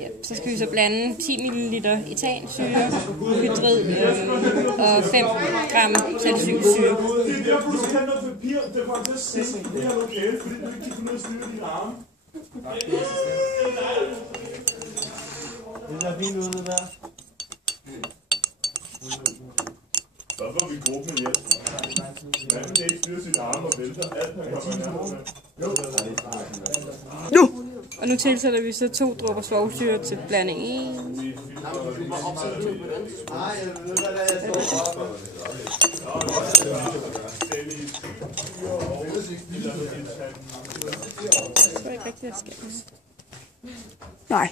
Ja, så skal vi så blande 10 ml etansyre, hydrid og 5 gram salicylsyre. Det er fint ude, det der. Så får vi gruppen hjem. Man kan ikke styre sine arme og vælter. Alt man kommer nu! Og nu tilsætter vi så 2 dråber svovlsyre til blanding 1. Jeg tror ikke rigtigt, jeg skal. Nej.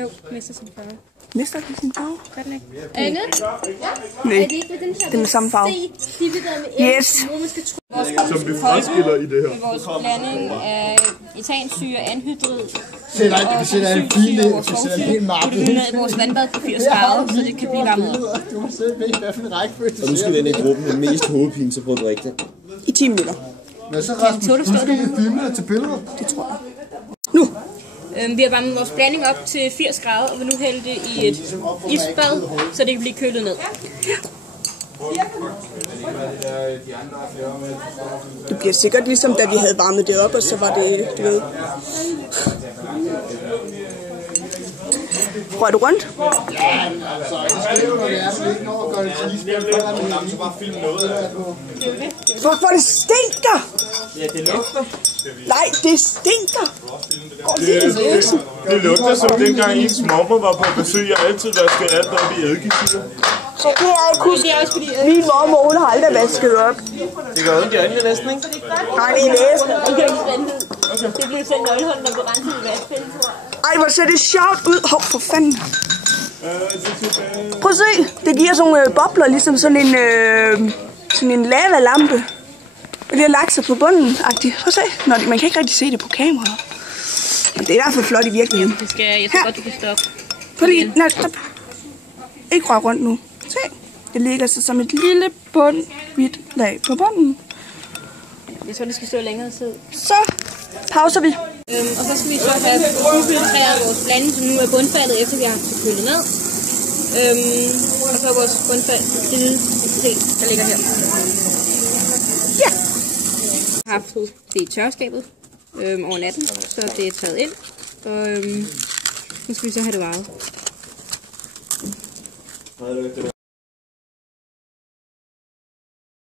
Jo, mister sin farve. Mister den sin farve? Gør den ikke? Anne? Nej, den er samme farve. Yes. som vi fraskiller i det her. Med vores blanding af etansyre, anhydrid Vi sætter en hel mappe. putter vi ned i vores vandbad på 80 grader, så det kan blive varmet op. Du må selv vælge, hvad for en rækkefølge. Og nu skal vi ind i gruppen med mest hovedpine, så prøv at drikke det. I 10 minutter. Men så Rasmus, nu skal vi filme det til billeder. Det tror jeg. Nu! Vi har varmet vores blanding op til 80 grader, og vil nu hælde det i et isbad, så det kan blive kølet ned. Det bliver sikkert ligesom, da vi havde varmet det op, og så var det, du ved... Rør du rundt? Ja, altså, det skal jo, når det er, så ikke når at gøre det til isbjørn. Så bare filme noget af det. Fuck, hvor det stinker! Ja, det lugter. Nej, det stinker! Det lugter som dengang ens mormor var på besøg. Jeg altid vaskede alt op i eddikesyre. Så kan jeg ikke huske. Min mormor, hun har aldrig vasket op. Det gør ondt i øjnene næsten, ikke? Nej, det er næsten. Det bliver selv nøglehånden, der bliver renset i vaskepælden, tror jeg. Ej, hvor ser det sjovt ud. Hov, for fanden. Prøv at se. Det giver sådan nogle bobler, ligesom sådan en lavalampe. Og det har lagt sig på bunden-agtigt. Prøv at se. Nå, man kan ikke rigtig se det på kameraet. Men det er i hvert fald flot i virkeligheden. Det skal jeg tror godt, du kan stoppe. Prøv lige. Nej, stop. Ikke rør rundt nu. Se. Det ligger så som et lille hvidt lag på bunden. Jeg tror, det skal stå længere tid. Så pauser vi. Og så skal vi så have filtreret vores blanding, som nu er bundfaldet, efter vi har haft det kølet ned. Og så vores bundfald, det hvide der ligger her. Ja. Jeg har haft det i tørskabet over natten, så det er taget ind. Og nu skal vi så have det varet.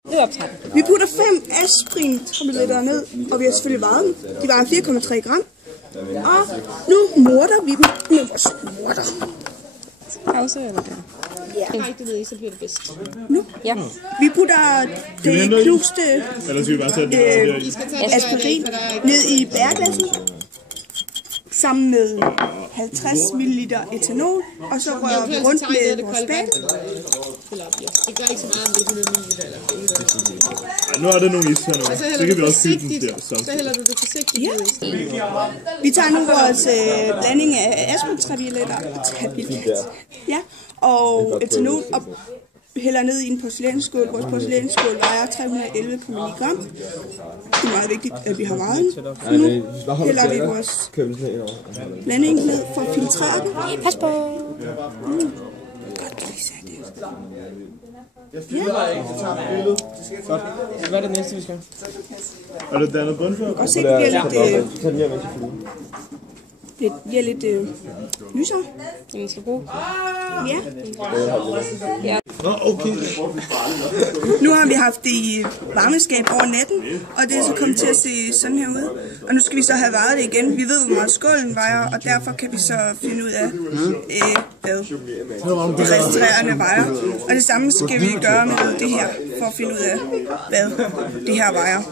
Det var optrækket. Vi putter 5 aspirin-tabletter ned, og vi har selvfølgelig varet dem. De vejer 4,3 gram. Og nu morter vi dem med vores morter. Pause eller der? Ja. Det er ikke det, så bliver det bedst. Nu? Ja. Vi putter det knuste aspirin ned i bæreglasset sammen med 50 ml etanol, og så rører vi rundt med vores bag. Det gør ikke så meget, om det er 100 ml eller Nu er der nogle is her nu. Så kan vi også fylde den der. Så hælder du det forsigtigt Ja. ned i. Vi tager nu vores blanding af aspartamtabletter og etanol og hælder ned i en porcelænsskål. Vores porcelænsskål vejer 311 på milligram. Det er meget vigtigt, at vi har vejet den. Nu hælder vi vores blanding ned for at filtrere den. Pas på! Godt, vi sagde det. Hvad er det næste, vi skal? Er det dannet bundfald? Og se, det bliver lidt lysere. Det vi skal bruge. Ja. Ja. Nå, okay. Nu har vi haft det i varmeskab over natten, og det er så kommet til at se sådan her ud. Og nu skal vi så have vejet det igen. Vi ved, hvor meget skålen vejer, og derfor kan vi så finde ud af, hvad det registrerende vejer. Og det samme skal vi gøre med det her, for at finde ud af, hvad det her vejer.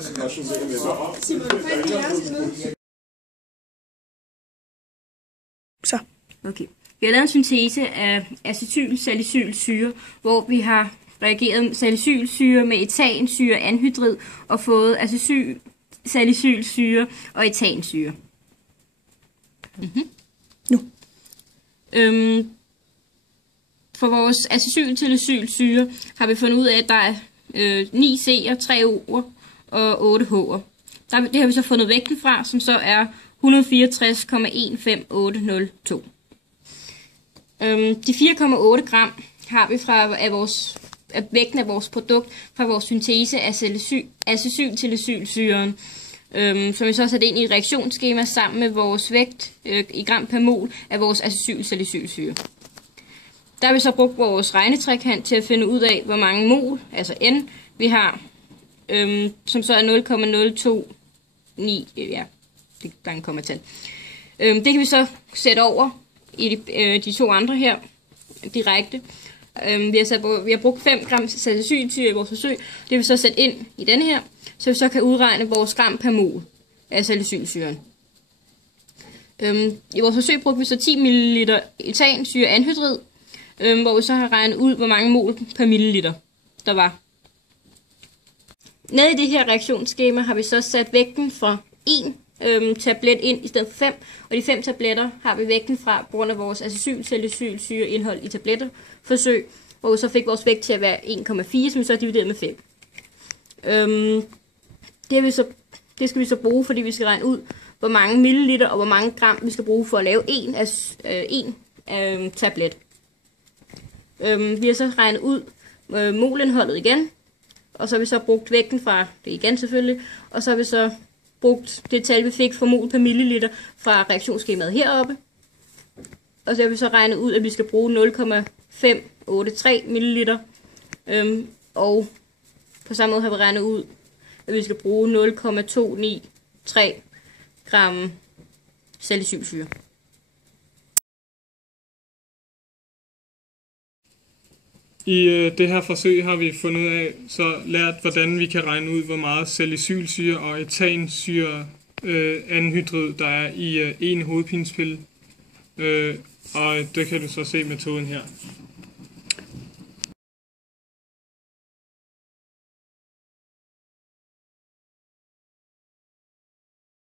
Så. Okay. Vi har lavet en syntese af acetylsalicylsyre, hvor vi har reageret salicylsyre med etansyre, anhydrid og fået acetylsalicylsyre og etansyre. Nu. For vores acetylsalicylsyre har vi fundet ud af, at der er 9 C'er, 3 O'er og 8 H'er. Det har vi så fundet vægten fra, som så er 164,15802. De 4,8 gram har vi fra vægten af vores produkt fra vores syntese af acetylsalicylsyren, som vi så har sat ind i et reaktionsskema sammen med vores vægt i gram per mol af vores acetylsalicylsyre. Der har vi så brugt vores regnetrekant til at finde ud af, hvor mange mol, altså N, vi har, som så er 0,029, ja, der er en kommatal. Det kan vi så sætte over i de to andre her direkte. Vi har brugt 5 gram salicylsyre i vores forsøg. Det vil vi så sætte ind i denne her, så vi så kan udregne vores gram per mol af salicylsyren. I vores forsøg brugte vi så 10 ml etansyre anhydrid, hvor vi så har regnet ud, hvor mange mol per milliliter der var. Nede i det her reaktionsskema har vi så sat vægten fra 1 tablet ind i stedet for 5, og de 5 tabletter har vi vægten fra på grund af vores acetylsalicylsyreindhold i tabletter forsøg, hvor vi så fik vores vægt til at være 1,4, som vi så divideret med 5. Det skal vi så bruge, fordi vi skal regne ud, hvor mange milliliter og hvor mange gram vi skal bruge for at lave en tablet. Vi har så regnet ud molindholdet igen, og så har vi så brugt vægten fra det igen selvfølgelig, og så har vi så brugt det tal, vi fik for mol per milliliter fra reaktionsskemaet heroppe. Og så har vi så regnet ud, at vi skal bruge 0,583 milliliter. Og på samme måde har vi regnet ud, at vi skal bruge 0,293 gram salicylsyre. I det her forsøg har vi fundet ud af, så lært, hvordan vi kan regne ud, hvor meget salicylsyre og etansyre anhydrid, der er i en hovedpinepille. Og det kan du så se metoden her.